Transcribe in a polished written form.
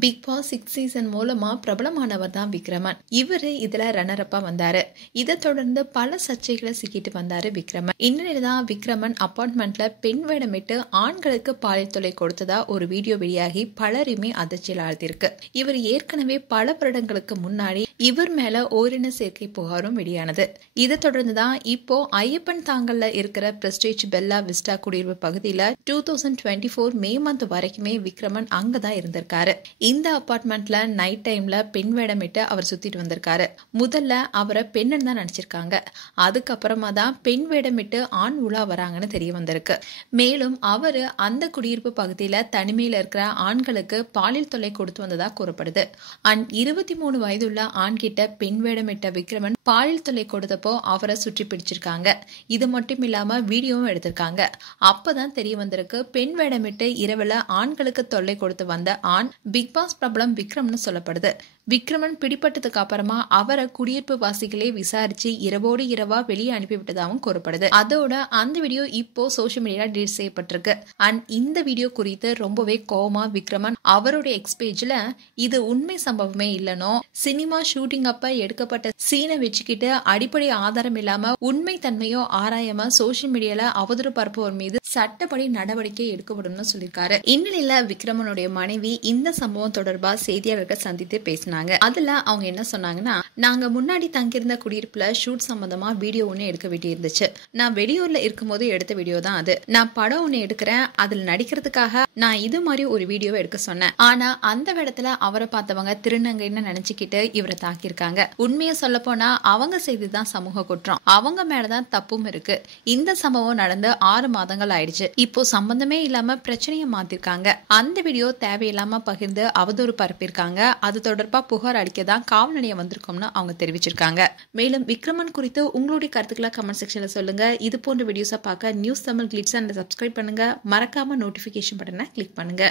Big pass 6 season மூலமா பிரபலமானவர் தான் விக்ரமன். இவரு இதுல ரன்னர் அப்பா வந்தாரு. இதை தொடர்ந்து பல சர்ச்சைகளை சிக்கிட்டு வந்தாரு விக்ரமன். இந்நிலையில்தான் விக்ரமன் அபார்ட்மெண்ட்ல பெண் வேடமிட்டு ஆண்களுக்கு பாலியல் தொல்லை கொடுத்ததா ஒரு வீடியோ வெளியாகி பலருமே அதிர்ச்சியில் ஆழ்த்திருக்கு. இவர் ஏற்கனவே பல வருடங்களுக்கு முன்னாடி இவர் மேல ஓரின சேர்க்கை புகாரும் வெளியானது. இதை தொடர்ந்துதான் இப்போ ஐயப்பன் தாங்கல்ல இருக்கிற பிரஸ்டீஜ் பெல்லா விஸ்டா குடியிருப்பு பகுதியில 2024 மே மந்த் வரைக்குமே விக்ரமன் அங்கதான் இருந்திருக்காரு. இந்த அபார்ட்மெண்ட்ல நைட் டைம்ல பெண் வேடமிட்டு அவர் சுத்திட்டு வந்திருக்காரு. முதல்ல அவரை பெண்ணுன்னு தான் நினைச்சிருக்காங்க. அதுக்கப்புறமா தான் பெண் வேடமிட்டு ஆண் உலா வராங்கன்னு தெரிய வந்திருக்கு. மேலும் அவரு அந்த குடியிருப்பு பகுதியில தனிமையில இருக்கிற ஆண்களுக்கு பாலியல் தொல்லை கொடுத்து வந்ததா கூறப்படுது. 23 வயதுள்ள ஆண்கிட்ட பெண் வேடமிட்ட விக்ரமன் பாலியல் தொல்லை கொடுத்தப்போ அவரை சுற்றி பிடிச்சிருக்காங்க. இது மட்டும் இல்லாம வீடியோவும் எடுத்திருக்காங்க. அப்பதான் தெரிய வந்திருக்கு பெண் வேடமிட்டு இரவுல ஆண்களுக்கு தொல்லை கொடுத்து வந்த ஆண் பிக் பாஸ் பிரபலம் விக்ரம்னு சொல்லப்படுது. விக்ரமன் பிடிப்பட்டதுக்கு அப்புறமா அவரை குடியிருப்பு வாசிகளே விசாரிச்சு இரவோடு இரவா வெளியே அனுப்பிவிட்டதாகவும் கூறப்படுது. அதோட அந்த வீடியோ இப்போ சோசியல் மீடியால டிலீட் செய்யப்பட்டிருக்கு. இந்த வீடியோ குறித்து ரொம்பவே கோவமா விக்ரமன் அவருடைய எக்ஸ் பேஜ்ல இது உண்மை சம்பவமே இல்லனோ, சினிமா ஷூட்டிங் அப்ப எடுக்கப்பட்ட சீனை வச்சுக்கிட்டு அடிப்படை ஆதாரம் இல்லாம உண்மை தன்மையோ ஆராயாம சோசியல் மீடியால அவதூறு பரப்புவோர் மீது சட்டப்படி நடவடிக்கை எடுக்கப்படும் சொல்லியிருக்காரு. இந்நிலையில விக்ரமனுடைய மனைவி இந்த சம்பவம் தொடர்பா செய்தியாளர்கள் சந்தித்து பேசினாங்க. அதுல அவங்க என்ன சொன்னாங்கன்னா, நாங்க முன்னாடி தங்கியிருந்த குடியிருப்புல ஷூட் சம்பந்தமா வீடியோ ஒண்ணு எடுக்க வேண்டி இருந்துச்சு. நான் வெளியூர்ல இருக்கும் போது எடுத்த வீடியோ தான் அது. நான் படம் ஒண்ணு எடுக்கிறேன், அதுல நடிக்கிறதுக்காக நான் இது மாதிரி ஒரு வீடியோவை எடுக்க சொன்னேன். ஆனா அந்த இடத்துல அவரை பார்த்தவங்க திருநங்கைன்னு நினைச்சுக்கிட்டு இவரை தாக்கியிருக்காங்க. உண்மையை சொல்ல போனா அவங்க செய்துதான் சமூக குற்றம். அவங்க மேலதான் தப்பும் இருக்கு. இந்த சம்பவம் நடந்து 6 மாதங்கள் ஆயிடுச்சு. இப்போ சம்பந்தமே இல்லாம பிரச்சனையை மாத்திருக்காங்க. அந்த வீடியோ தேவையில்லாம பகிர்ந்து அவதூறு பரப்பியிருக்காங்க. அது தொடர்பா புகார் அளிக்கதான் காவல் நிலையம் வந்திருக்கோம்னு அவங்க தெரிவிச்சிருக்காங்க. மேலும் விக்ரமன் குறித்து உங்களுடைய கருத்துக்களை கமெண்ட் செக்ஷன்ல சொல்லுங்க. இது போன்ற வீடியோஸை பார்க்க நியூஸ் தமிழ் கிளிட்ஸ் சப்ஸ்கிரைப் பண்ணுங்க. மறக்காம நோட்டிபிகேஷன் பட்டனை கிளிக் பண்ணுங்க.